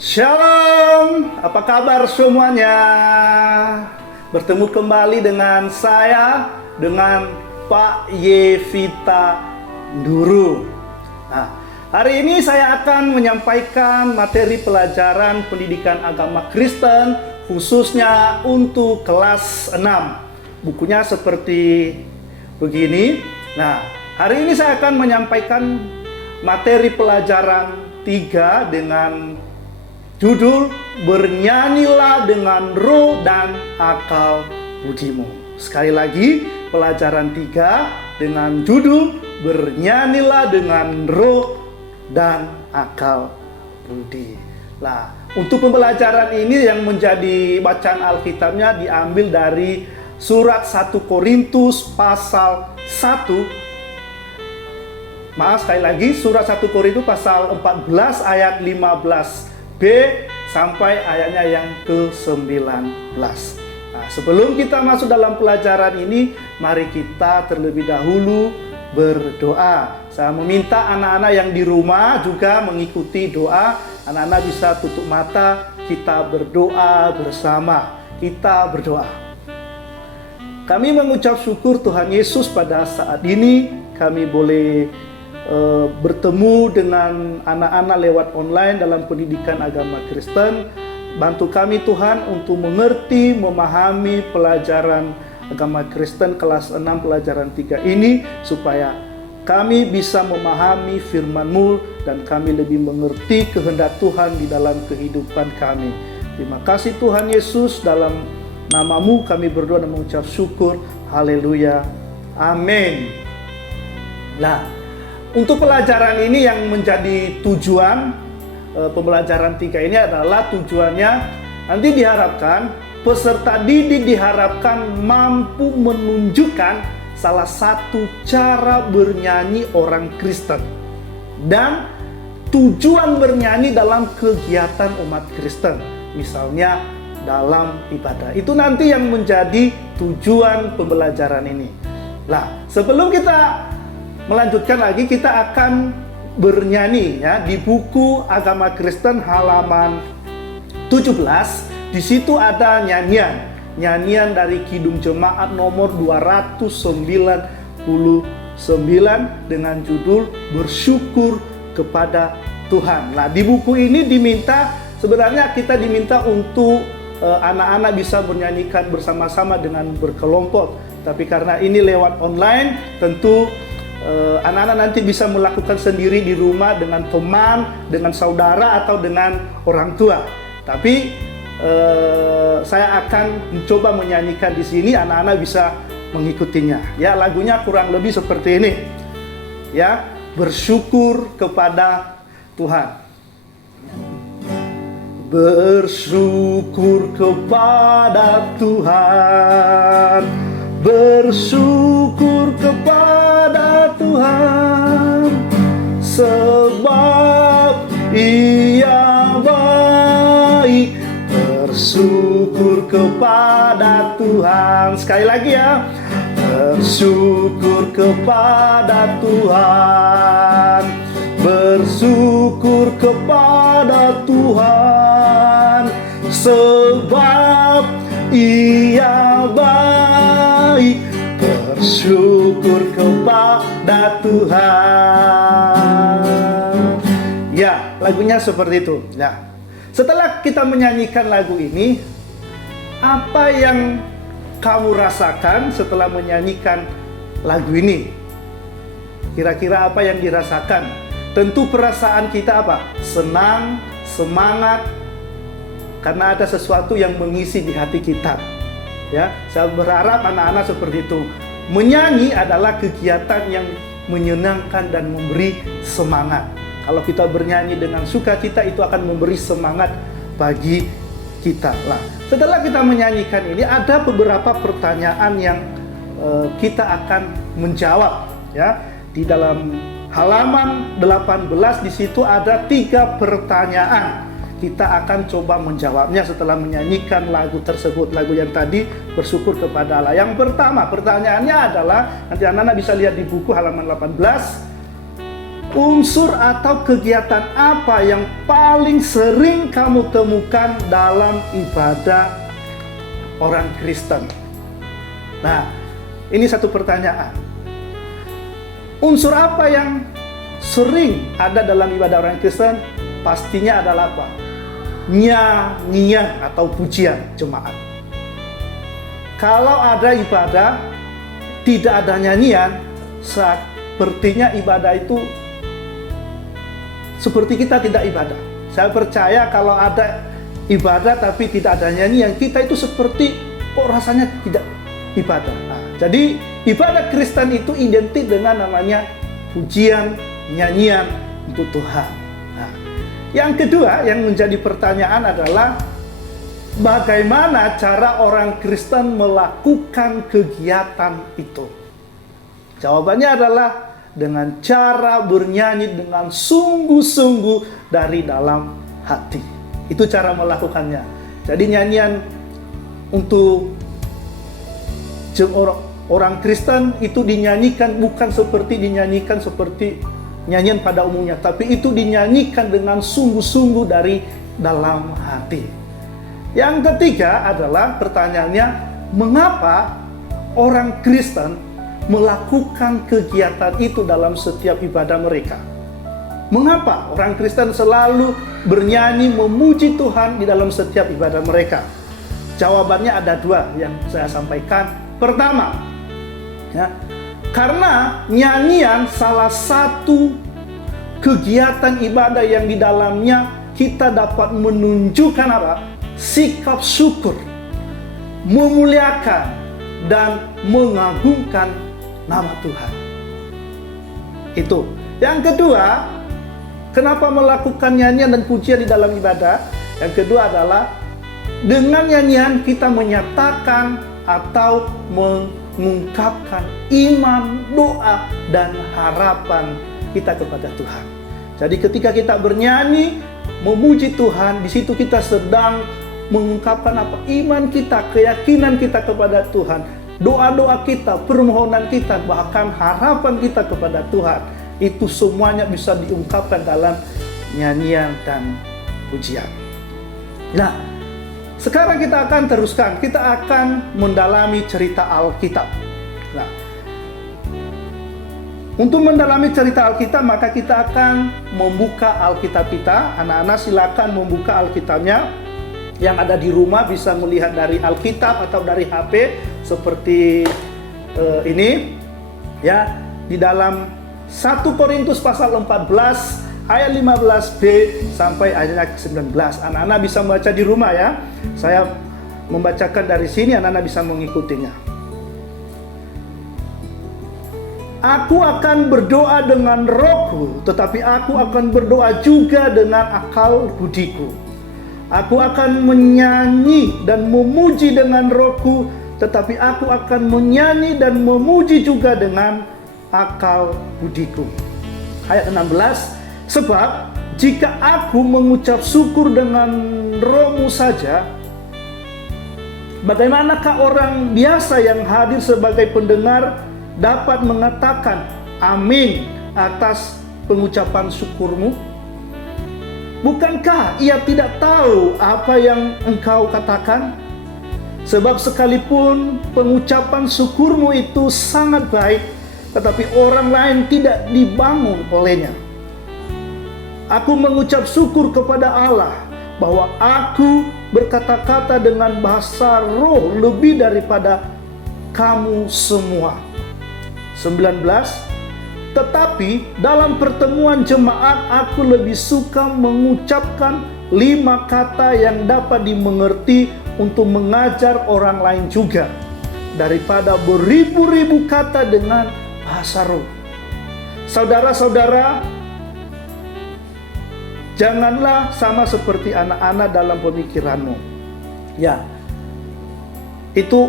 Shalom, apa kabar semuanya? Bertemu kembali dengan saya, dengan Pak Yevita Nduru. Nah, hari ini saya akan menyampaikan materi pelajaran pendidikan agama Kristen, khususnya untuk kelas 6. Bukunya seperti begini. Nah, hari ini saya akan menyampaikan materi pelajaran 3 dengan judul Bernyanyilah dengan roh dan akal budimu. Sekali lagi, pelajaran 3 dengan judul Bernyanyilah dengan roh dan akal budi. Nah, untuk pembelajaran ini yang menjadi bacaan Alkitabnya diambil dari surat 1 Korintus pasal 1. Maaf, sekali lagi, surat 1 Korintus pasal 14 ayat 15b sampai ayatnya yang ke-19. Nah, sebelum kita masuk dalam pelajaran ini, mari kita terlebih dahulu berdoa. Saya meminta anak-anak yang di rumah juga mengikuti doa. Anak-anak bisa tutup mata, kita berdoa bersama. Kita berdoa. Kami mengucap syukur Tuhan Yesus pada saat ini kami boleh bertemu dengan anak-anak lewat online dalam pendidikan agama Kristen. Bantu kami Tuhan untuk mengerti, memahami pelajaran agama Kristen kelas 6 pelajaran 3 ini, supaya kami bisa memahami firman-Mu dan kami lebih mengerti kehendak Tuhan di dalam kehidupan kami. Terima kasih Tuhan Yesus, dalam nama-Mu kami berdoa dan mengucap syukur. Haleluya. Amin. Nah, untuk pelajaran ini yang menjadi tujuan pembelajaran 3 ini adalah tujuannya nanti diharapkan peserta didik diharapkan mampu menunjukkan salah satu cara bernyanyi orang Kristen dan tujuan bernyanyi dalam kegiatan umat Kristen, misalnya dalam ibadah. Itu nanti yang menjadi tujuan pembelajaran ini. Nah, sebelum kita melanjutkan lagi, kita akan bernyanyi ya di buku Agama Kristen halaman 17. Di situ ada nyanyian dari Kidung Jemaat nomor 299 dengan judul Bersyukur kepada Tuhan. Nah, di buku ini sebenarnya kita diminta untuk anak-anak bisa bernyanyikan bersama-sama dengan berkelompok. Tapi karena ini lewat online, tentu anak-anak nanti bisa melakukan sendiri di rumah dengan teman, dengan saudara, atau dengan orang tua. Tapi saya akan mencoba menyanyikan di sini, anak-anak bisa mengikutinya. Ya, lagunya kurang lebih seperti ini. Ya, bersyukur kepada Tuhan. Bersyukur kepada Tuhan. Bersyukur kepada Tuhan, sebab Ia baik. Bersyukur kepada Tuhan. Sekali lagi ya. Bersyukur kepada Tuhan. Bersyukur kepada Tuhan, sebab Ia baik. Bersyukur kepada Tuhan. Ya, lagunya seperti itu. Nah, setelah kita menyanyikan lagu ini, apa yang kamu rasakan setelah menyanyikan lagu ini? Kira-kira apa yang dirasakan? Tentu perasaan kita apa? Senang, semangat, karena ada sesuatu yang mengisi di hati kita. Ya, saya berharap anak-anak seperti itu. Menyanyi adalah kegiatan yang menyenangkan dan memberi semangat. Kalau kita bernyanyi dengan sukacita, itu akan memberi semangat bagi kita. Nah, setelah kita menyanyikan ini, ada beberapa pertanyaan yang kita akan menjawab. Ya, di dalam halaman 18 di situ ada 3 pertanyaan. Kita akan coba menjawabnya setelah menyanyikan lagu tersebut, lagu yang tadi, Bersyukur kepada Allah. Yang pertama, pertanyaannya adalah, nanti anak-anak bisa lihat di buku halaman 18. unsur atau kegiatan apa yang paling sering kamu temukan dalam ibadah orang Kristen? Nah, ini satu pertanyaan. Unsur apa yang sering ada dalam ibadah orang Kristen? Pastinya adalah apa? Nyanyian atau pujian jemaat. Kalau ada ibadah tidak ada nyanyian, sepertinya ibadah itu seperti kita tidak ibadah. Saya percaya kalau ada ibadah tapi tidak ada nyanyian, kita itu seperti kok rasanya tidak ibadah. Nah, jadi ibadah Kristen itu identik dengan namanya pujian, nyanyian untuk Tuhan. Nah, yang kedua yang menjadi pertanyaan adalah bagaimana cara orang Kristen melakukan kegiatan itu? Jawabannya adalah dengan cara bernyanyi dengan sungguh-sungguh dari dalam hati. Itu cara melakukannya. Jadi nyanyian untuk orang Kristen itu dinyanyikan bukan seperti nyanyian pada umumnya, tapi itu dinyanyikan dengan sungguh-sungguh dari dalam hati. Yang ketiga adalah pertanyaannya, mengapa orang Kristen melakukan kegiatan itu dalam setiap ibadah mereka? Mengapa orang Kristen selalu bernyanyi memuji Tuhan di dalam setiap ibadah mereka? Jawabannya ada dua yang saya sampaikan. Pertama, ya, karena nyanyian salah satu kegiatan ibadah yang di dalamnya kita dapat menunjukkan apa? Sikap syukur, memuliakan dan mengagungkan nama Tuhan. Itu. Yang kedua, kenapa melakukan nyanyian dan pujian di dalam ibadah? Yang kedua adalah dengan nyanyian kita menyatakan atau mengungkapkan iman, doa, dan harapan kita kepada Tuhan. Jadi ketika kita bernyanyi, memuji Tuhan, di situ kita sedang mengungkapkan apa? Iman kita, keyakinan kita kepada Tuhan, doa-doa kita, permohonan kita, bahkan harapan kita kepada Tuhan. Itu semuanya bisa diungkapkan dalam nyanyian dan pujian. Nah, sekarang kita akan teruskan, kita akan mendalami cerita Alkitab. Nah, untuk mendalami cerita Alkitab, maka kita akan membuka Alkitab kita. Anak-anak silakan membuka Alkitabnya. Yang ada di rumah bisa melihat dari Alkitab atau dari HP seperti ini. Ya, di dalam 1 Korintus pasal 14 ayat 15b sampai ayat 19. Anak-anak bisa membaca di rumah ya. Saya membacakan dari sini, anak-anak bisa mengikutinya. Aku akan berdoa dengan rohku, tetapi aku akan berdoa juga dengan akal budiku. Aku akan menyanyi dan memuji dengan rohku, tetapi aku akan menyanyi dan memuji juga dengan akal budiku. Ayat 16, sebab jika aku mengucap syukur dengan rohmu saja, bagaimanakah orang biasa yang hadir sebagai pendengar dapat mengatakan amin atas pengucapan syukurmu? Bukankah ia tidak tahu apa yang engkau katakan? Sebab sekalipun pengucapan syukurmu itu sangat baik, tetapi orang lain tidak dibangun olehnya. Aku mengucap syukur kepada Allah bahwa aku berkata-kata dengan bahasa roh lebih daripada kamu semua. 19, tetapi dalam pertemuan jemaat aku lebih suka mengucapkan 5 kata yang dapat dimengerti untuk mengajar orang lain juga, daripada beribu-ribu kata dengan bahasa roh. Saudara-saudara, janganlah sama seperti anak-anak dalam pemikiranmu. Ya, itu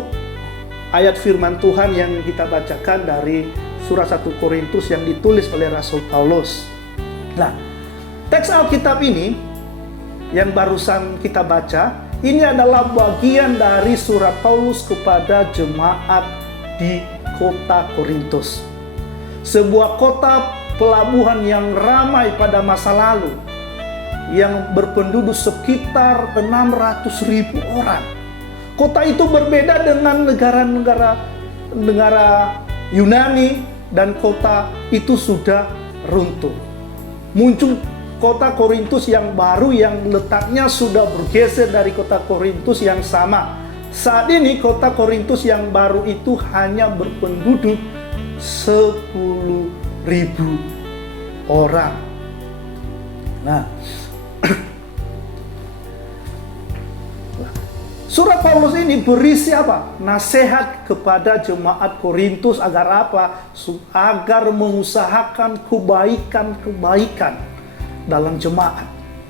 ayat firman Tuhan yang kita bacakan dari surah 1 Korintus yang ditulis oleh Rasul Paulus. Nah, teks Alkitab ini yang barusan kita baca, ini adalah bagian dari surat Paulus kepada jemaat di kota Korintus. Sebuah kota pelabuhan yang ramai pada masa lalu, yang berpenduduk sekitar 600.000 orang. Kota itu berbeda dengan negara Yunani, dan kota itu sudah runtuh. Muncul kota Korintus yang baru yang letaknya sudah bergeser dari kota Korintus yang sama. Saat ini kota Korintus yang baru itu hanya berpenduduk 10.000 orang. Nah, surat Paulus ini berisi apa? Nasihat kepada jemaat Korintus agar apa? Agar mengusahakan kebaikan-kebaikan dalam jemaat.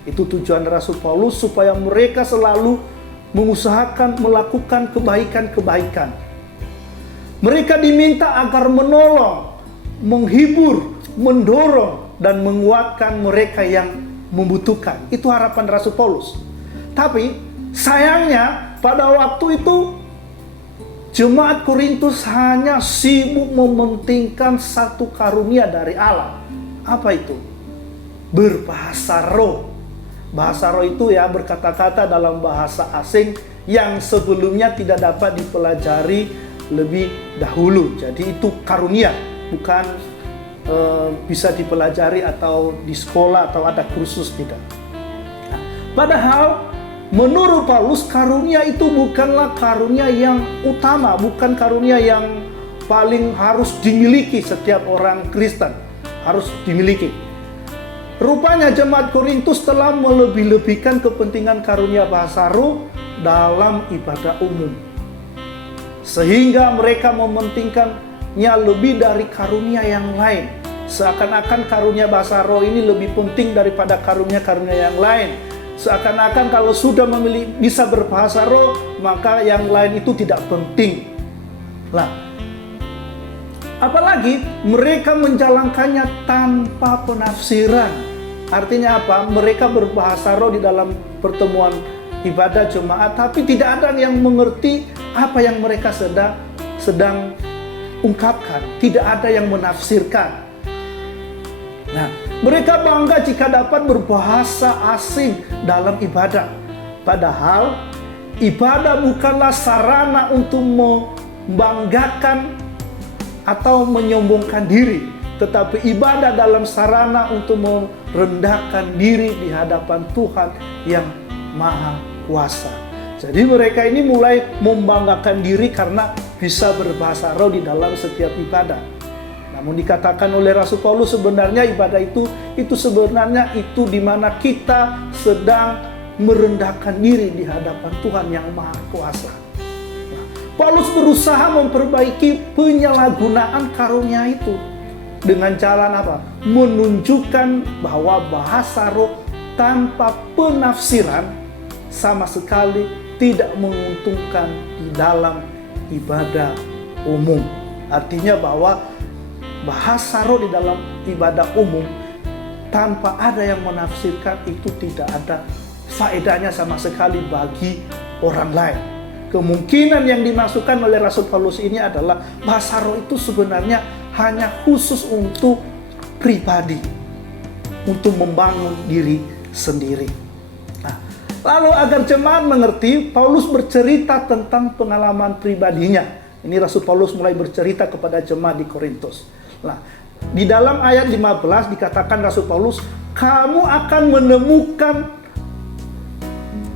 Itu tujuan Rasul Paulus, supaya mereka selalu mengusahakan melakukan kebaikan-kebaikan. Mereka diminta agar menolong, menghibur, mendorong, dan menguatkan mereka yang membutuhkan. Itu harapan Rasul Paulus. Tapi sayangnya pada waktu itu jemaat Korintus hanya sibuk mementingkan satu karunia dari Allah. Apa itu? Berbahasa roh. Bahasa roh itu ya berkata-kata dalam bahasa asing yang sebelumnya tidak dapat dipelajari lebih dahulu. Jadi itu karunia, bukan bisa dipelajari atau di sekolah atau ada kursus, tidak. Nah, padahal menurut Paulus, karunia itu bukanlah karunia yang utama, bukan karunia yang paling harus dimiliki setiap orang Kristen, harus dimiliki. Rupanya jemaat Korintus telah melebih-lebihkan kepentingan karunia bahasa roh dalam ibadah umum, sehingga mereka mementingkannya lebih dari karunia yang lain. Seakan-akan karunia bahasa roh ini lebih penting daripada karunia-karunia yang lain. Seakan-akan kalau sudah bisa berbahasa roh, maka yang lain itu tidak penting. Lah, apalagi mereka menjalankannya tanpa penafsiran. Artinya apa? Mereka berbahasa roh di dalam pertemuan ibadah jemaat, tapi tidak ada yang mengerti apa yang mereka sedang ungkapkan. Tidak ada yang menafsirkan. Nah, mereka bangga jika dapat berbahasa asing dalam ibadah. Padahal ibadah bukanlah sarana untuk membanggakan atau menyombongkan diri, tetapi ibadah dalam sarana untuk merendahkan diri di hadapan Tuhan yang Maha Kuasa. Jadi mereka ini mulai membanggakan diri karena bisa berbahasa roh di dalam setiap ibadah. Namun dikatakan oleh Rasul Paulus, sebenarnya ibadah itu sebenarnya itu di mana kita sedang merendahkan diri di hadapan Tuhan yang Maha Kuasa. Nah, Paulus berusaha memperbaiki penyalahgunaan karunia itu dengan jalan apa? Menunjukkan bahwa bahasa roh tanpa penafsiran sama sekali tidak menguntungkan di dalam ibadah umum. Artinya bahwa bahasa roh di dalam ibadah umum tanpa ada yang menafsirkan itu tidak ada faedahnya sama sekali bagi orang lain. Kemungkinan yang dimasukkan oleh Rasul Paulus ini adalah bahasa roh itu sebenarnya hanya khusus untuk pribadi, untuk membangun diri sendiri. Nah, lalu agar jemaat mengerti, Paulus bercerita tentang pengalaman pribadinya. Ini Rasul Paulus mulai bercerita kepada jemaat di Korintus. Nah, di dalam ayat 15 dikatakan Rasul Paulus, kamu akan menemukan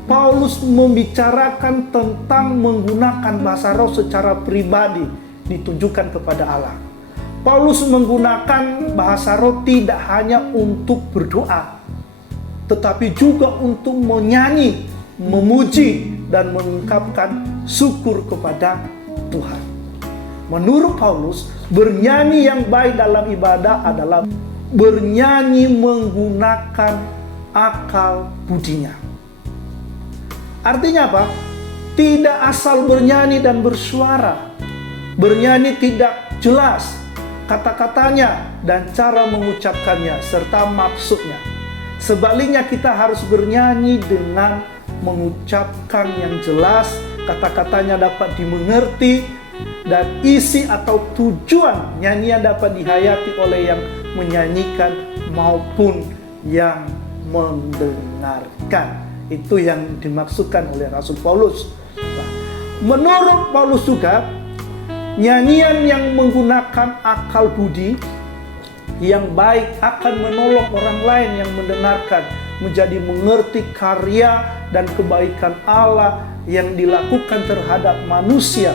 Paulus membicarakan tentang menggunakan bahasa roh secara pribadi ditujukan kepada Allah. Paulus menggunakan bahasa roh tidak hanya untuk berdoa, tetapi juga untuk menyanyi, memuji, dan mengungkapkan syukur kepada Tuhan. Menurut Paulus, bernyanyi yang baik dalam ibadah adalah bernyanyi menggunakan akal budinya. Artinya apa? Tidak asal bernyanyi dan bersuara. Bernyanyi tidak jelas kata-katanya dan cara mengucapkannya serta maksudnya. Sebaliknya kita harus bernyanyi dengan mengucapkan yang jelas, kata-katanya dapat dimengerti, dan isi atau tujuan nyanyian dapat dihayati oleh yang menyanyikan maupun yang mendengarkan. Itu yang dimaksudkan oleh Rasul Paulus. Nah, menurut Paulus juga, nyanyian yang menggunakan akal budi yang baik akan menolong orang lain yang mendengarkan menjadi mengerti karya dan kebaikan Allah yang dilakukan terhadap manusia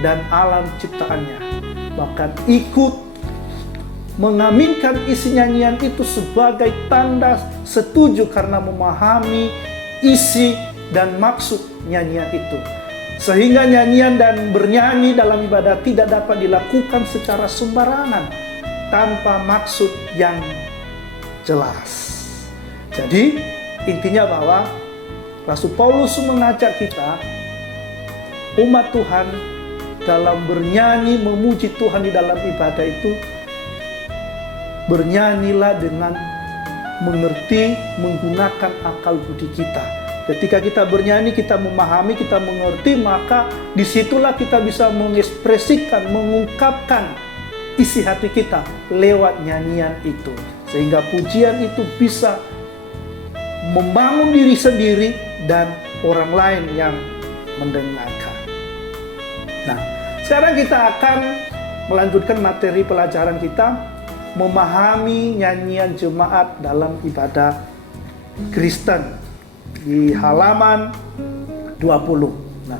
dan alam ciptaannya. Bahkan ikut mengaminkan isi nyanyian itu sebagai tanda setuju karena memahami isi dan maksud nyanyian itu. Sehingga nyanyian dan bernyanyi dalam ibadah tidak dapat dilakukan secara sembarangan tanpa maksud yang jelas. Jadi intinya bahwa Rasul Paulus mengajak kita umat Tuhan dalam bernyanyi memuji Tuhan di dalam ibadah itu, bernyanyilah dengan mengerti, menggunakan akal budi kita. Ketika kita bernyanyi, kita memahami, kita mengerti, maka disitulah kita bisa mengekspresikan, mengungkapkan isi hati kita lewat nyanyian itu. Sehingga pujian itu bisa membangun diri sendiri dan orang lain yang mendengarkan. Nah, sekarang kita akan melanjutkan materi pelajaran kita, memahami nyanyian jemaat dalam ibadah Kristen di halaman 20. Nah,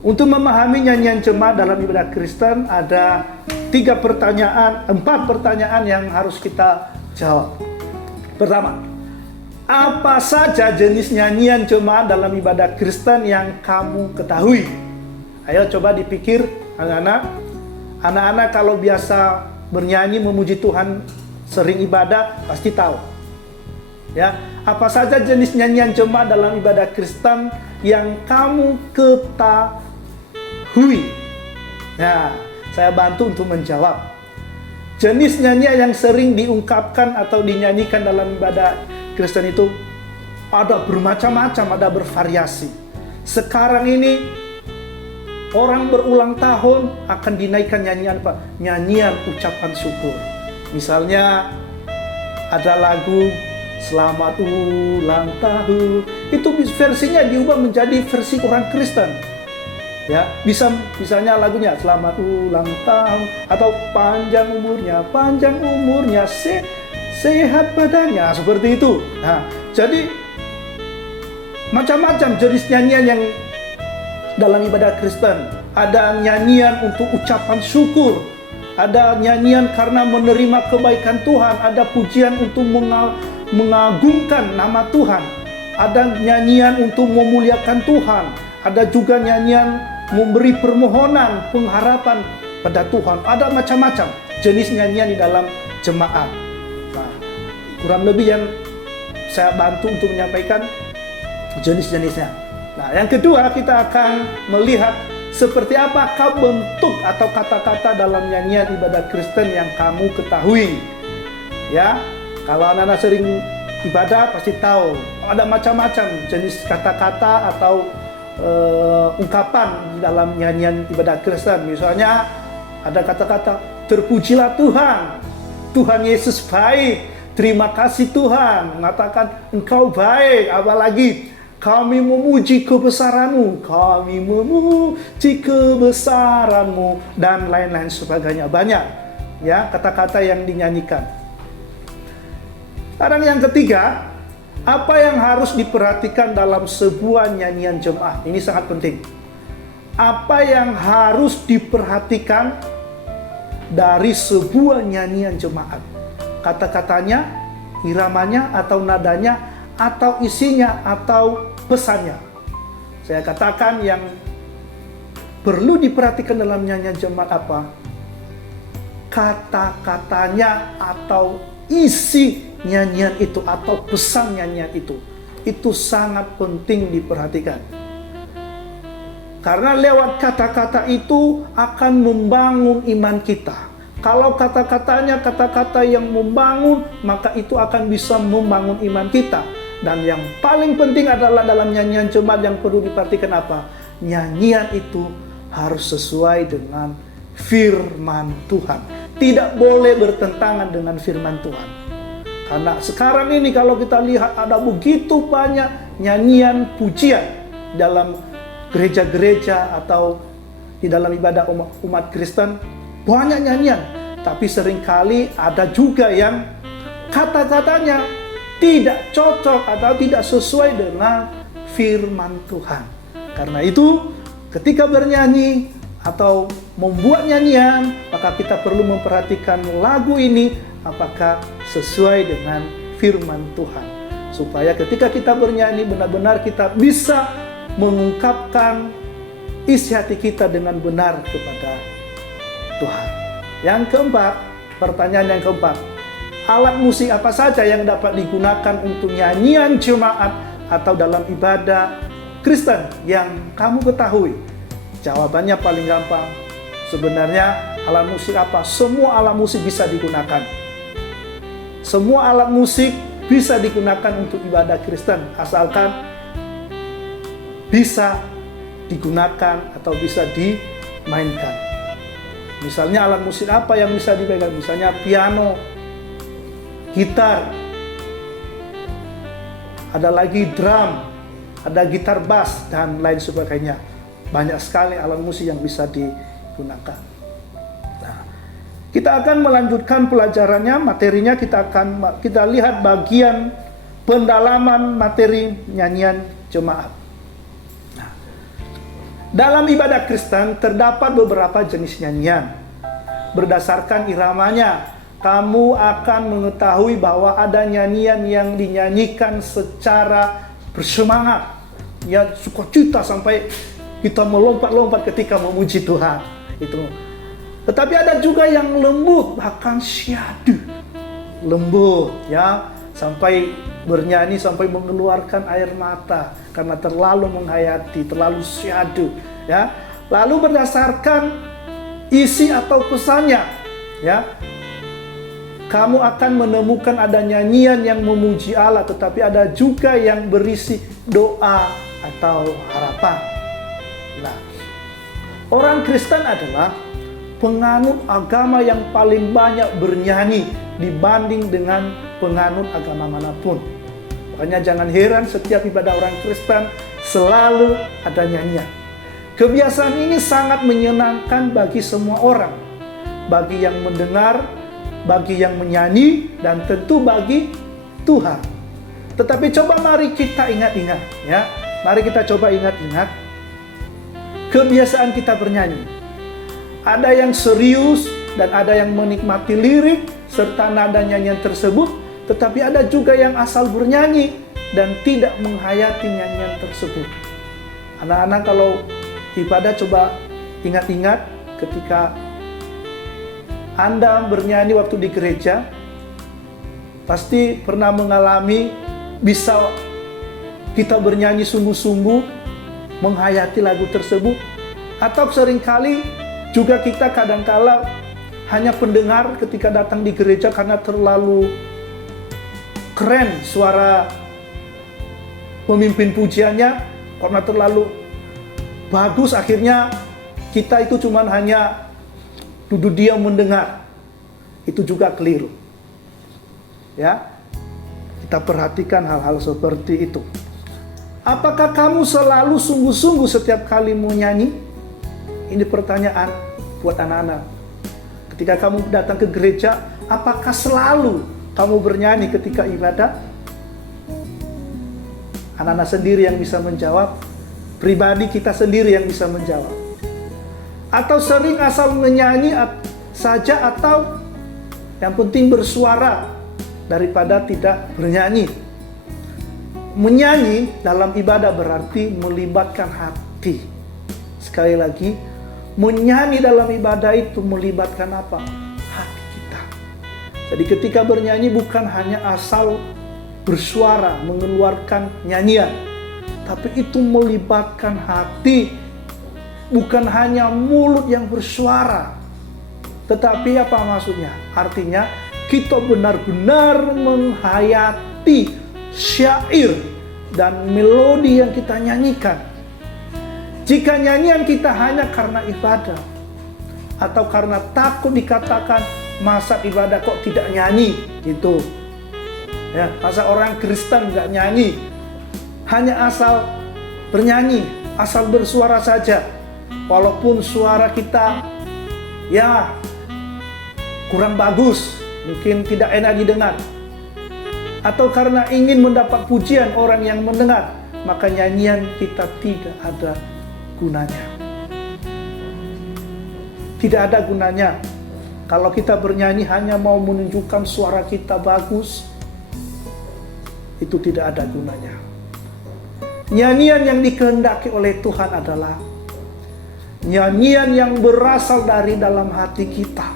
untuk memahami nyanyian jemaat dalam ibadah Kristen ada 4 pertanyaan yang harus kita jawab. Pertama, apa saja jenis nyanyian jemaat dalam ibadah Kristen yang kamu ketahui? Ayo coba dipikir anak-anak. Anak-anak kalau biasa bernyanyi memuji Tuhan, sering ibadah, pasti tahu. Ya, apa saja jenis nyanyian jemaat dalam ibadah Kristen yang kamu ketahui? Nah, saya bantu untuk menjawab. Jenis nyanyian yang sering diungkapkan atau dinyanyikan dalam ibadah Kristen itu ada bermacam-macam, ada bervariasi. Sekarang ini orang berulang tahun akan dinaikkan nyanyian apa? Nyanyian ucapan syukur. Misalnya ada lagu Selamat Ulang Tahun. Itu versinya diubah menjadi versi orang Kristen. Ya, misalnya lagunya Selamat Ulang Tahun atau panjang umurnya, sehat badannya, seperti itu. Nah, jadi macam-macam jenis nyanyian yang dalam ibadah Kristen. Ada nyanyian untuk ucapan syukur, ada nyanyian karena menerima kebaikan Tuhan, ada pujian untuk mengagungkan nama Tuhan, ada nyanyian untuk memuliakan Tuhan, ada juga nyanyian memberi permohonan, pengharapan pada Tuhan. Ada macam-macam jenis nyanyian di dalam jemaat. Nah, kurang lebih yang saya bantu untuk menyampaikan jenis-jenisnya. Nah, yang kedua kita akan melihat seperti apakah bentuk atau kata-kata dalam nyanyian ibadah Kristen yang kamu ketahui. Ya, kalau anak-anak sering ibadah pasti tahu ada macam-macam jenis kata-kata atau ungkapan dalam nyanyian ibadah Kristen. Misalnya ada kata-kata terpujilah Tuhan, Tuhan Yesus baik, terima kasih Tuhan, mengatakan engkau baik, apalagi kami memuji kebesaran-Mu, dan lain-lain sebagainya. Banyak ya kata-kata yang dinyanyikan. Sekarang yang ketiga, apa yang harus diperhatikan dalam sebuah nyanyian jemaat? Ini sangat penting. Apa yang harus diperhatikan dari sebuah nyanyian jemaat? Kata-katanya, iramanya atau nadanya, atau isinya, atau pesannya. Saya katakan yang perlu diperhatikan dalam nyanyian jemaat apa? Kata-katanya atau isi nyanyian itu atau pesan nyanyian itu. Itu sangat penting diperhatikan. Karena lewat kata-kata itu akan membangun iman kita. Kalau kata-katanya kata-kata yang membangun, maka itu akan bisa membangun iman kita. Dan yang paling penting adalah dalam nyanyian jemaat yang perlu diperhatikan apa? Nyanyian itu harus sesuai dengan firman Tuhan. tidak boleh bertentangan dengan firman Tuhan. Karena sekarang ini kalau kita lihat ada begitu banyak nyanyian pujian dalam gereja-gereja atau di dalam ibadah umat Kristen, banyak nyanyian. Tapi seringkali ada juga yang kata-katanya tidak cocok atau tidak sesuai dengan firman Tuhan. Karena itu ketika bernyanyi atau membuat nyanyian, maka kita perlu memperhatikan lagu ini apakah sesuai dengan firman Tuhan. Supaya ketika kita bernyanyi benar-benar kita bisa mengungkapkan isi hati kita dengan benar kepada Tuhan. Yang keempat, pertanyaan yang keempat, alat musik apa saja yang dapat digunakan untuk nyanyian jemaat atau dalam ibadah Kristen yang kamu ketahui? Jawabannya paling gampang. Sebenarnya alat musik apa? Semua alat musik bisa digunakan. Semua alat musik bisa digunakan untuk ibadah Kristen, asalkan bisa digunakan atau bisa dimainkan. Misalnya alat musik apa yang bisa dipegang? Misalnya piano, gitar, ada lagi drum, ada gitar bass, dan lain sebagainya. Banyak sekali alat musik yang bisa digunakan. Nah, kita akan melanjutkan pelajarannya, materinya kita lihat bagian pendalaman materi nyanyian jemaat. Nah, dalam ibadah Kristen terdapat beberapa jenis nyanyian. Berdasarkan iramanya, kamu akan mengetahui bahwa ada nyanyian yang dinyanyikan secara bersemangat, ya sukacita sampai kita melompat-lompat ketika memuji Tuhan. Itu. Tetapi ada juga yang lembut, bahkan syahdu, lembut, ya, sampai bernyanyi sampai mengeluarkan air mata karena terlalu menghayati, terlalu syahdu, ya. Lalu berdasarkan isi atau pesannya, ya, kamu akan menemukan ada nyanyian yang memuji Allah, tetapi ada juga yang berisi doa atau harapan. Nah, orang Kristen adalah penganut agama yang paling banyak bernyanyi dibanding dengan penganut agama manapun. Makanya jangan heran setiap ibadah orang Kristen selalu ada nyanyian. Kebiasaan ini sangat menyenangkan bagi semua orang, bagi yang mendengar, bagi yang menyanyi, dan tentu bagi Tuhan. Tetapi coba mari kita ingat-ingat, ya. Mari kita coba ingat-ingat kebiasaan kita bernyanyi. Ada yang serius dan ada yang menikmati lirik serta nada nyanyian tersebut, tetapi ada juga yang asal bernyanyi dan tidak menghayati nyanyian tersebut. Anak-anak kalau ibadah coba ingat-ingat ketika Anda bernyanyi waktu di gereja, pasti pernah mengalami bisa kita bernyanyi sungguh-sungguh, menghayati lagu tersebut, atau seringkali juga kita kadangkala hanya pendengar ketika datang di gereja karena terlalu keren suara pemimpin pujiannya, karena terlalu bagus, akhirnya kita itu cuman hanya duduk diam mendengar. Itu juga keliru. Ya. Kita perhatikan hal-hal seperti itu. Apakah kamu selalu sungguh-sungguh setiap kali mau nyanyi? Ini pertanyaan buat anak-anak. Ketika kamu datang ke gereja, apakah selalu kamu bernyanyi ketika ibadah? Anak-anak sendiri yang bisa menjawab. Pribadi kita sendiri yang bisa menjawab. Atau sering asal menyanyi saja, atau yang penting bersuara daripada tidak bernyanyi. Menyanyi dalam ibadah berarti melibatkan hati. Sekali lagi, menyanyi dalam ibadah itu melibatkan apa? Hati kita. Jadi ketika bernyanyi bukan hanya asal bersuara, mengeluarkan nyanyian, tapi itu melibatkan hati. Bukan hanya mulut yang bersuara. Tetapi apa maksudnya? Artinya kita benar-benar menghayati syair dan melodi yang kita nyanyikan. Jika nyanyian kita hanya karena ibadah atau karena takut dikatakan masa ibadah kok tidak nyanyi gitu. Ya, masa orang Kristen nggak nyanyi, hanya asal bernyanyi, asal bersuara saja. Walaupun suara kita ya kurang bagus, mungkin tidak enak didengar, atau karena ingin mendapat pujian orang yang mendengar, maka nyanyian kita tidak ada gunanya. Tidak ada gunanya. Kalau kita bernyanyi hanya mau menunjukkan suara kita bagus, itu tidak ada gunanya. Nyanyian yang dikehendaki oleh Tuhan adalah nyanyian yang berasal dari dalam hati kita.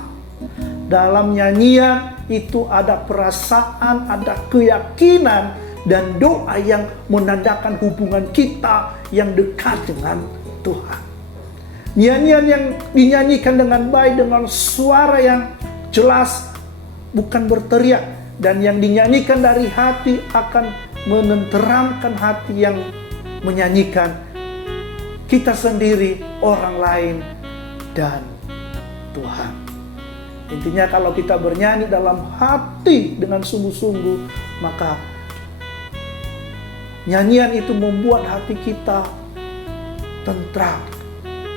Dalam nyanyian itu ada perasaan, ada keyakinan, dan doa yang menandakan hubungan kita yang dekat dengan Tuhan. Nyanyian yang dinyanyikan dengan baik, dengan suara yang jelas, bukan berteriak, dan yang dinyanyikan dari hati akan menenteramkan hati yang menyanyikan, kita sendiri, orang lain, dan Tuhan. Intinya kalau kita bernyanyi dalam hati dengan sungguh-sungguh, maka nyanyian itu membuat hati kita tentram,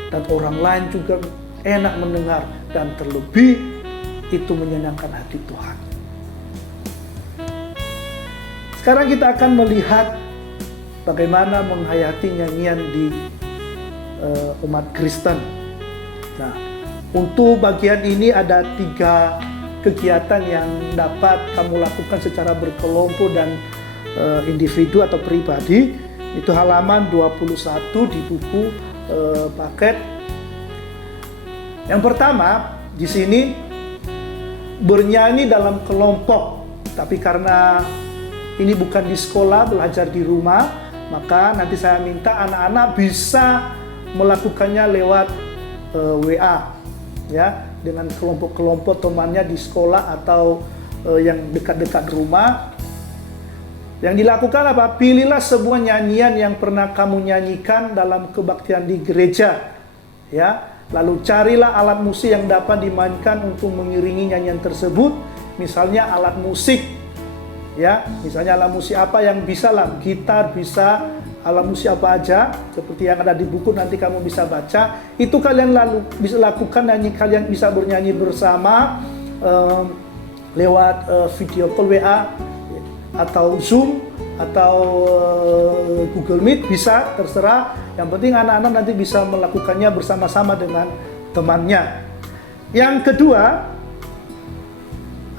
dan orang lain juga enak mendengar, dan terlebih itu menyenangkan hati Tuhan. Sekarang kita akan melihat bagaimana menghayati nyanyian di umat Kristen. Nah, untuk bagian ini ada 3 kegiatan yang dapat kamu lakukan secara berkelompok dan individu atau pribadi. Itu halaman 21 di buku paket. Yang pertama di sini bernyanyi dalam kelompok, tapi karena ini bukan di sekolah, belajar di rumah, maka nanti saya minta anak-anak bisa melakukannya lewat WA, ya, dengan kelompok-kelompok temannya di sekolah atau yang dekat-dekat rumah. Yang dilakukan apa? Pilihlah sebuah nyanyian yang pernah kamu nyanyikan dalam kebaktian di gereja, ya. Lalu carilah alat musik yang dapat dimainkan untuk mengiringi nyanyian tersebut. Misalnya alat musik, ya, misalnya alat musik apa yang bisa lah, gitar bisa, alat musik apa aja, seperti yang ada di buku nanti kamu bisa baca. Itu kalian lalu bisa lakukan, kalian bisa bernyanyi bersama lewat video call WA atau Zoom atau Google Meet, bisa, terserah. Yang penting anak-anak nanti bisa melakukannya bersama-sama dengan temannya. Yang kedua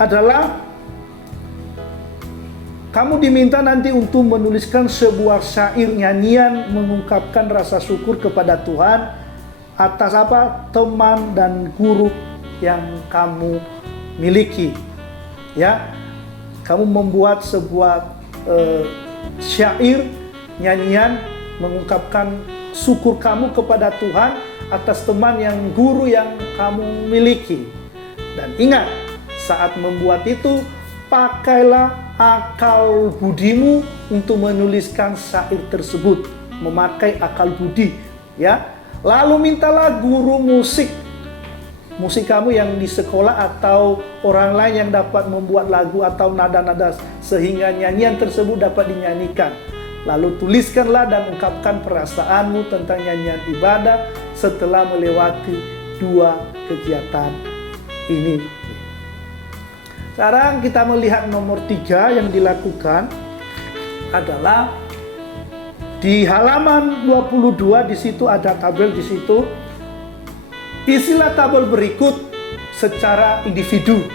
adalah kamu diminta nanti untuk menuliskan sebuah syair nyanyian mengungkapkan rasa syukur kepada Tuhan atas apa? Teman dan guru yang kamu miliki. Ya, kamu membuat sebuah syair nyanyian mengungkapkan syukur kamu kepada Tuhan atas teman yang guru yang kamu miliki. Dan ingat, saat membuat itu pakailah akal budimu untuk menuliskan syair tersebut, memakai akal budi, ya. Lalu mintalah guru musik kamu yang di sekolah atau orang lain yang dapat membuat lagu atau nada-nada sehingga nyanyian tersebut dapat dinyanyikan. Lalu tuliskanlah dan ungkapkan perasaanmu tentang nyanyian ibadah setelah melewati 2 kegiatan ini. Sekarang kita melihat nomor 3 yang dilakukan adalah di halaman 22, di situ ada tabel di situ. Isilah tabel berikut secara individu.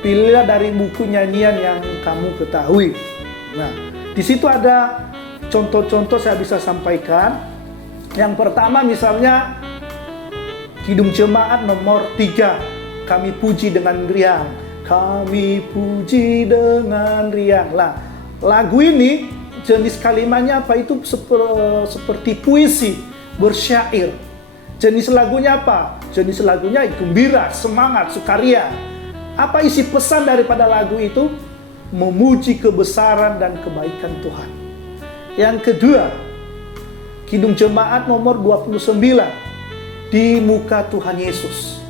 Pilihlah dari buku nyanyian yang kamu ketahui. Nah, di situ ada contoh-contoh saya bisa sampaikan. Yang pertama misalnya Kidung Jemaat nomor 3, Kami Puji dengan Riang. Kami puji dengan riang. Lah, lagu ini jenis kalimatnya apa? Itu seperti puisi, bersyair. Jenis lagunya apa? Jenis lagunya gembira, semangat, sukaria. Apa isi pesan daripada lagu itu? Memuji kebesaran dan kebaikan Tuhan. Yang kedua, Kidung Jemaat nomor 29, Di Muka Tuhan Yesus.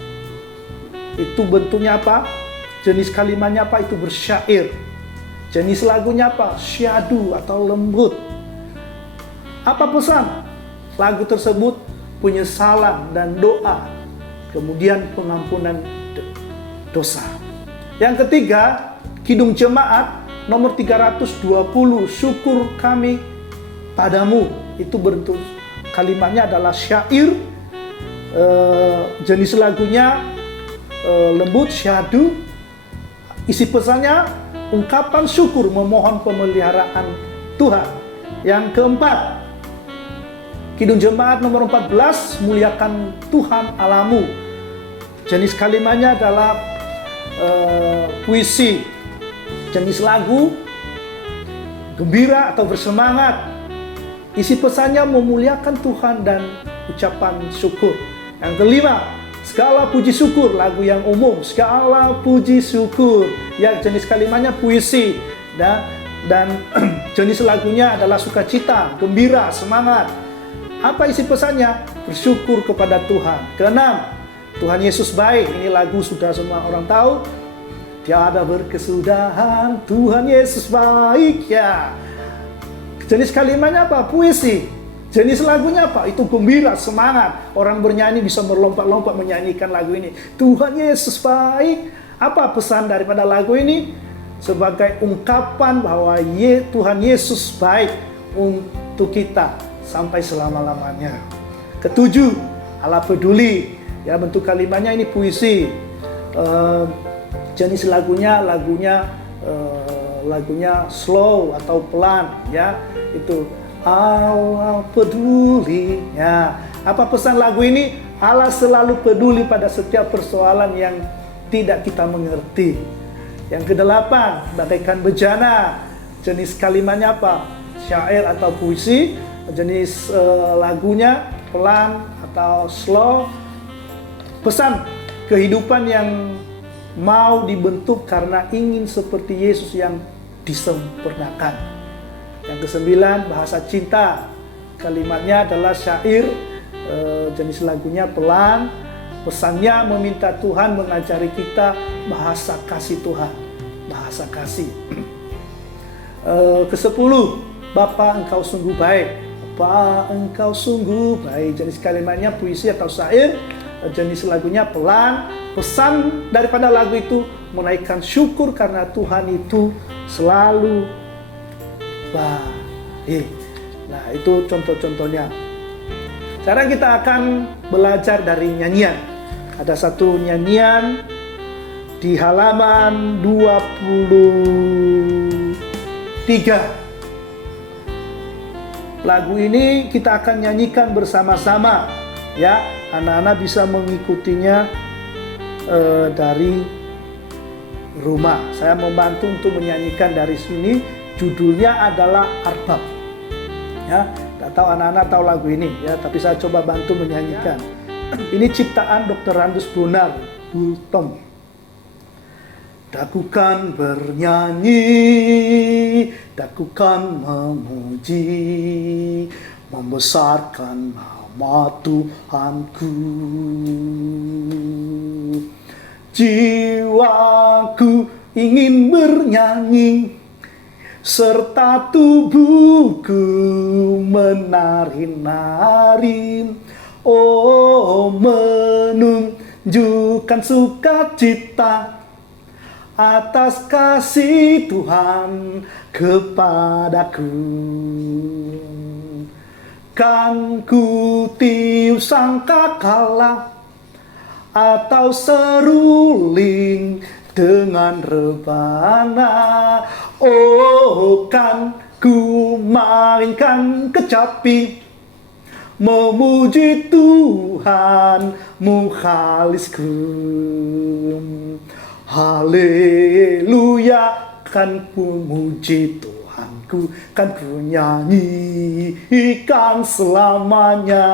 Itu bentuknya apa? jenis kalimatnya apa? Itu bersyair. Jenis lagunya apa? Syahdu atau lembut. Apa pesan lagu tersebut? Penyesalan dan doa, kemudian pengampunan dosa. Yang ketiga, Kidung Jemaat nomor 320, syukur kami padamu. Itu bentuk kalimatnya adalah syair. Jenis lagunya lembut, syahdu. Isi pesannya ungkapan syukur, memohon pemeliharaan Tuhan. Yang keempat, Kidung Jemaat nomor 14, muliakan Tuhan Alamu. Jenis kalimatnya adalah puisi. Jenis lagu gembira atau bersemangat. Isi pesannya memuliakan Tuhan dan ucapan syukur. Yang kelima, segala puji syukur, lagu yang umum, segala puji syukur. Ya, jenis kalimatnya puisi. Dan jenis lagunya adalah sukacita, gembira, semangat. Apa isi pesannya? Bersyukur kepada Tuhan. Keenam, Tuhan Yesus baik. Ini lagu sudah semua orang tahu. Tiada berkesudahan, Tuhan Yesus baik. Ya. Jenis kalimatnya apa? Puisi. Jenis lagunya apa? Itu gembira, semangat. Orang bernyanyi bisa berlompat-lompat menyanyikan lagu ini. Tuhan Yesus baik. Apa pesan daripada lagu ini? Sebagai ungkapan bahwa Tuhan Yesus baik untuk kita sampai selama-lamanya. Ketujuh, Allah peduli. Ya, bentuk kalimatnya ini puisi. Jenis lagunya slow atau pelan, ya. Itu Allah peduli. Ya. Apa pesan lagu ini? Allah selalu peduli pada setiap persoalan yang tidak kita mengerti. Yang kedelapan, bagaikan bejana. Jenis kalimatnya apa? Syair atau puisi. Jenis lagunya pelan atau slow. Pesan kehidupan yang mau dibentuk karena ingin seperti Yesus yang disempurnakan. Yang kesembilan, bahasa cinta. Kalimatnya adalah syair. Jenis lagunya pelan. Pesannya meminta Tuhan mengajari kita bahasa kasih Tuhan. Bahasa kasih. Kesepuluh, Bapa engkau sungguh baik. Bapa engkau sungguh baik. Jenis kalimatnya puisi atau syair. Jenis lagunya pelan. Pesan daripada lagu itu menaikkan syukur karena Tuhan itu selalu baik. Nah, itu contoh-contohnya. Sekarang kita akan belajar dari nyanyian. Ada satu nyanyian di halaman 23. Lagu ini kita akan nyanyikan bersama-sama, ya. Anak-anak bisa mengikutinya dari rumah. Saya membantu untuk menyanyikan dari sini. Judulnya adalah Arbab. Ya, tidak tahu anak-anak tahu lagu ini, ya. Tapi saya coba bantu menyanyikan. Ini ciptaan Dr. Randus Bonar Bultom. Dakukan bernyanyi, dakukan memuji, membesarkan nama Tuhanku. Jiwaku ingin bernyanyi, serta tubuhku menari-nari. Oh, menunjukkan sukacita atas kasih Tuhan kepadaku. Kan ku tiup sangkakala atau seruling dengan rebana. Oh, kan ku mainkan kecapi memuji Tuhan mukhalisku. Haleluya, kan ku muji Tuhanku, kan ku nyanyikan selamanya.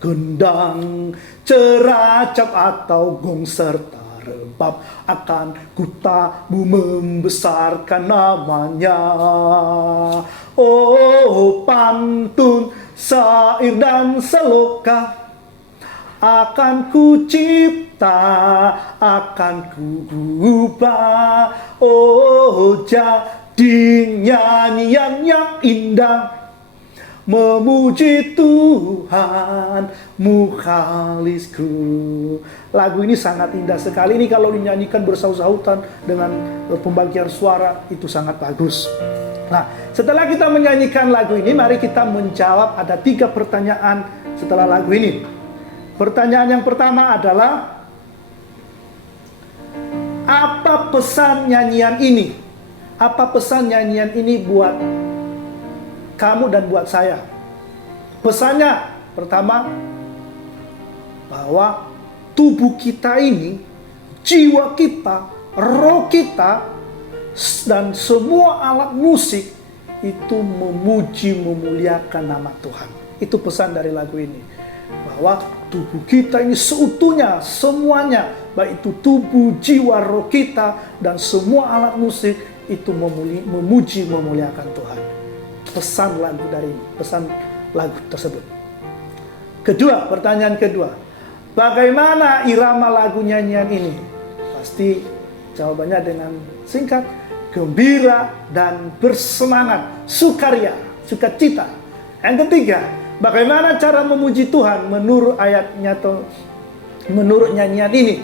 Gendang, ceracap atau gong serta rebab akan ku tabu membesarkan namanya. Oh, pantun, syair dan seloka akan ku cipta tak akan kubah. Oh, jadi nyanyian yang indah memuji Tuhan mukhalisku. Lagu ini sangat indah sekali. Ini kalau dinyanyikan bersaut-sautan dengan pembagian suara itu sangat bagus. Nah, setelah kita menyanyikan lagu ini, mari kita menjawab ada 3 pertanyaan setelah lagu ini. Pertanyaan yang pertama adalah, apa pesan nyanyian ini? Apa pesan nyanyian ini buat kamu dan buat saya? Pesannya pertama, bahwa tubuh kita ini, jiwa kita, roh kita, dan semua alat musik itu memuji, memuliakan nama Tuhan. Itu pesan dari lagu ini, bahwa tubuh kita ini seutuhnya, semuanya, baik itu tubuh, jiwa, roh kita, dan semua alat musik itu memuji, memuliakan Tuhan. Pesan lagu tersebut. Kedua, pertanyaan kedua, bagaimana irama lagu nyanyian ini? Pasti jawabannya dengan singkat, gembira dan bersemangat, sukaria, sukacita. Yang ketiga, bagaimana cara memuji Tuhan menurut ayatnya atau menurut nyanyian ini?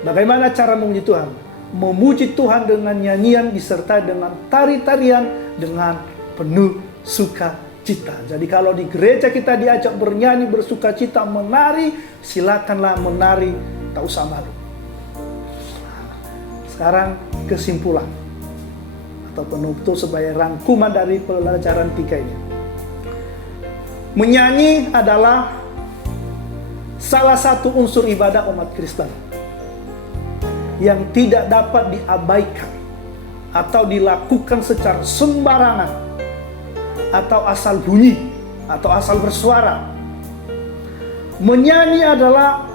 Bagaimana cara memuji Tuhan? Memuji Tuhan dengan nyanyian disertai dengan tari-tarian dengan penuh sukacita. Jadi kalau di gereja kita diajak bernyanyi, bersukacita, menari, silakanlah menari, tak usah malu. Sekarang kesimpulan atau penutup sebagai rangkuman dari pelajaran 3 ini. Menyanyi adalah salah satu unsur ibadah umat Kristen yang tidak dapat diabaikan atau dilakukan secara sembarangan atau asal bunyi atau asal bersuara. Menyanyi adalah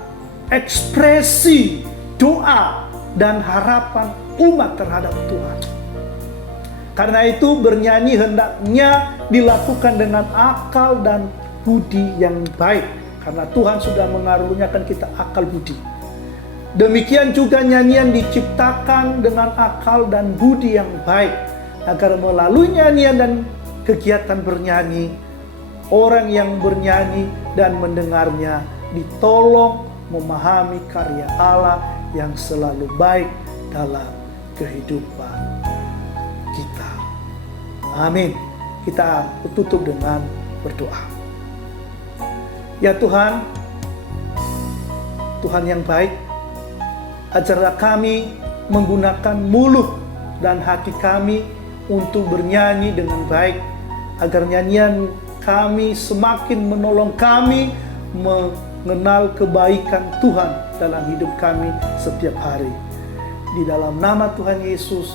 ekspresi doa dan harapan umat terhadap Tuhan. Karena itu bernyanyi hendaknya dilakukan dengan akal dan budi yang baik, karena Tuhan sudah mengaruniakan kita akal budi. Demikian juga nyanyian diciptakan dengan akal dan budi yang baik, agar melalui nyanyian dan kegiatan bernyanyi, orang yang bernyanyi dan mendengarnya ditolong memahami karya Allah yang selalu baik dalam kehidupan kita. Amin. Kita tutup dengan berdoa. Ya Tuhan, Tuhan yang baik, ajarlah kami menggunakan mulut dan hati kami untuk bernyanyi dengan baik, agar nyanyian kami semakin menolong kami mengenal kebaikan Tuhan dalam hidup kami setiap hari. Di dalam nama Tuhan Yesus,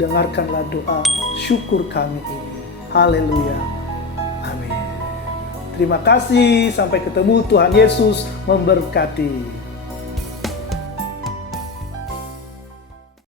dengarkanlah doa syukur kami ini. Haleluya. Amin. Terima kasih. Sampai ketemu. Tuhan Yesus memberkati.